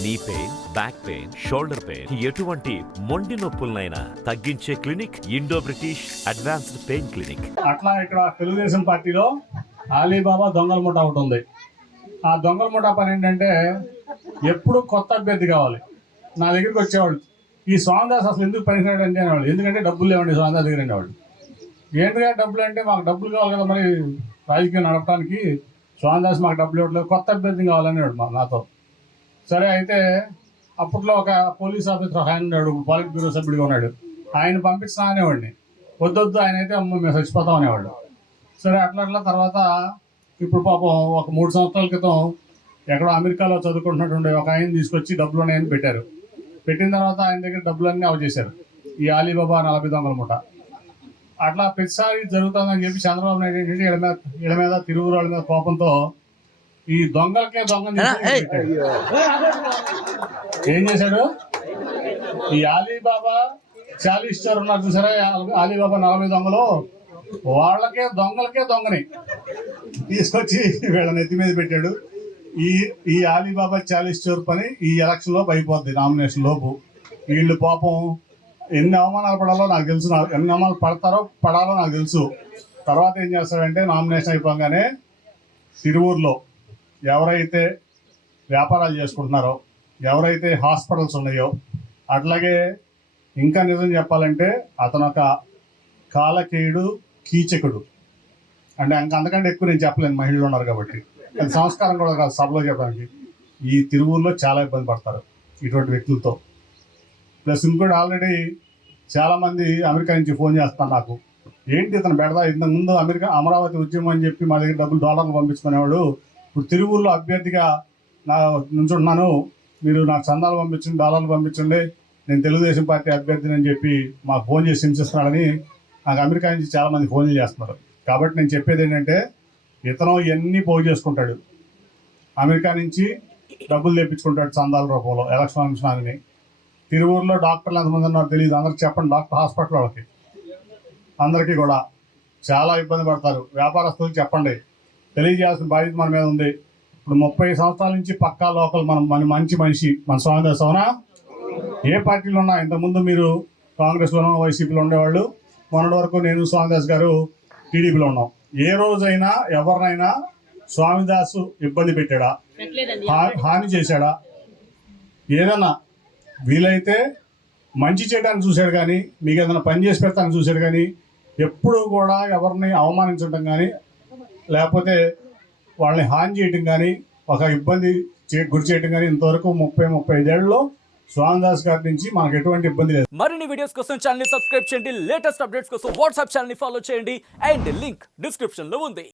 Knee pain, back pain, shoulder pain, ఎటువంటి మొండి నొప్పులనైనా తగ్గించే clinic Indo British advanced pain clinic. అట్లా ఇక్కడ తెలుగుదేశం పార్టీలో అలీబాబా దొంగల ముఠా ఒకటి ఉంది. ఆ దొంగల ముఠా పని ఏంటంటే ఎప్పుడు కొత్త అభ్యర్థి కావాలి. నా దగ్గరికి వచ్చేవాళ్ళు ఈ స్వామిదాస్ అసలు ఎందుకు పనికిరాడు అంటే అనేవాళ్ళు. ఎందుకంటే డబ్బులు లేవండి స్వామిదాస్ దగ్గర అనేవాళ్ళు. ఏంటిగా డబ్బులు అంటే మాకు డబ్బులు కావాలి కదా మరి రాజకీయం నడపడానికి, స్వామిదాస్ మాకు డబ్బులు ఇవ్వట్లేదు, కొత్త అభ్యర్థి కావాలనేవాడు నాతో. సరే అయితే అప్పట్లో ఒక పోలీస్ ఆఫీసర్ ఒక ఆయన ఉన్నాడు, పాలిట్ బ్యూరో సభ్యుడిగా ఉన్నాడు. ఆయన పంపించినా అనేవాడిని, వద్దొద్దు ఆయన అయితే అమ్మ మేము చచ్చిపోతాం అనేవాళ్ళు. సరే అట్లా తర్వాత ఇప్పుడు పాపం ఒక 3 సంవత్సరాల క్రితం ఎక్కడో అమెరికాలో చదువుకుంటున్నటువంటి ఒక ఆయన తీసుకొచ్చి డబ్బులు ఉన్నాయని పెట్టారు. పెట్టిన తర్వాత ఆయన దగ్గర డబ్బులన్నీ అవజేశారు ఈ అలీబాబా 40 దొంగల ముఠ. అట్లా ప్రతిసారి జరుగుతుందని చెప్పి చంద్రబాబు నాయుడు ఏంటంటే ఇళ్ళ మీద తిరువురు వాళ్ళ మీద కోపంతో ఈ దొంగలకే దొంగ ఏం చేశాడు, ఈ అలీబాబా 40 స్టోర్ ఉన్నారు చూసారా, అలీబాబా 40 దొంగలు, వాళ్ళకే దొంగని తీసుకొచ్చి వీళ్ళ నెత్తి మీద పెట్టాడు. ఈ అలీబాబా 40 స్టోర్ పని ఈ ఎలక్షన్ లోపు అయిపోద్ది, నామినేషన్ లోపు. వీళ్ళు పాపం ఎన్ని అవమానాలు పడాలో నాకు తెలుసు, ఎన్ని అవమానాలు పడాలో నాకు తెలుసు. తర్వాత ఏం చేస్తాడంటే నామినేషన్ అయిపోగానే తిరువూరులో ఎవరైతే వ్యాపారాలు చేసుకుంటున్నారో, ఎవరైతే హాస్పిటల్స్ ఉన్నాయో, అట్లాగే ఇంకా నిజం చెప్పాలంటే అతను ఒక కాలకేయుడు, కీచకుడు. అంటే అంతకంటే ఎక్కువ నేను చెప్పలేను, మహిళలు ఉన్నారు కాబట్టి. అది సంస్కారం కూడా కాదు సభలో చెప్పడానికి. ఈ తిరువూరులో చాలా ఇబ్బంది పడతారు ఇటువంటి వ్యక్తులతో. ప్లస్ ఇంకోటి ఆల్రెడీ చాలామంది అమెరికా నుంచి ఫోన్ చేస్తారు నాకు, ఏంటి ఇతను పెడదా, ఇంతకుముందు అమరావతి ఉద్యమం అని చెప్పి మా దగ్గర $1 పంపించుకునేవాడు, ఇప్పుడు తిరువూరులో అభ్యర్థిగా నా నుంచుంటున్నాను, మీరు నాకు చందాలు పంపించండి, $1 పంపించండి, నేను తెలుగుదేశం పార్టీ అభ్యర్థిని అని చెప్పి మాకు ఫోన్ చేసి హింసిస్తున్నాడని నాకు అమెరికా నుంచి చాలామంది ఫోన్లు చేస్తున్నారు. కాబట్టి నేను చెప్పేది ఏంటంటే ఇతను ఇవన్నీ పోగు చేసుకుంటాడు, అమెరికా నుంచి డబ్బులు తెప్పించుకుంటాడు చందాల రూపంలో ఎలక్షన్ ఫంక్షన్. తిరువూరులో డాక్టర్లు ఎంతమంది ఉన్నారో తెలియదు, అందరికి చెప్పండి. డాక్టర్ హాస్పిటల్ వాళ్ళకి అందరికీ కూడా చాలా ఇబ్బంది పడతారు. వ్యాపారస్తులకు చెప్పండి, తెలియజేయాల్సిన బాధ్యత మన మీద ఉంది. ఇప్పుడు 30 సంవత్సరాల నుంచి పక్కా లోకల్ మన మంచి మనిషి మన స్వామిదాస్. అవునా? ఏ పార్టీలో ఉన్నా, ఇంతకుముందు మీరు కాంగ్రెస్లోనో వైసీపీలో ఉండేవాళ్ళు, మొన్నటి వరకు నేను స్వామిదాస్ గారు టీడీపీలో ఉన్నాం. ఏ రోజైనా ఎవరినైనా స్వామిదాసు ఇబ్బంది పెట్టాడా, హాని చేశాడా? ఏదన్నా వీలైతే మంచి చేయడానికి చూశాడు కానీ, మీకు ఏదైనా పని చేసి పెడతానికి చూశాడు కానీ, ఎప్పుడూ కూడా ఎవరిని అవమానించడం కానీ, లేకపోతే వాళ్ళని హాని చేయటం కానీ, ఒక ఇబ్బంది గురి చేయటం కానీ ఇంతవరకు 30-35 ఏళ్ళలో స్వామిదాస్ గారి నుంచి మనకు ఎటువంటి ఇబ్బంది లేదు. మరిన్ని వీడియోస్ కోసం ఛానల్ ని సబ్స్క్రైబ్ చేయండి, లేటెస్ట్ అప్డేట్స్ కోసం వాట్సాప్ ఛానల్ ని ఫాలో చేయండి, అండ్ లింక్ డిస్క్రిప్షన్ లో ఉంది.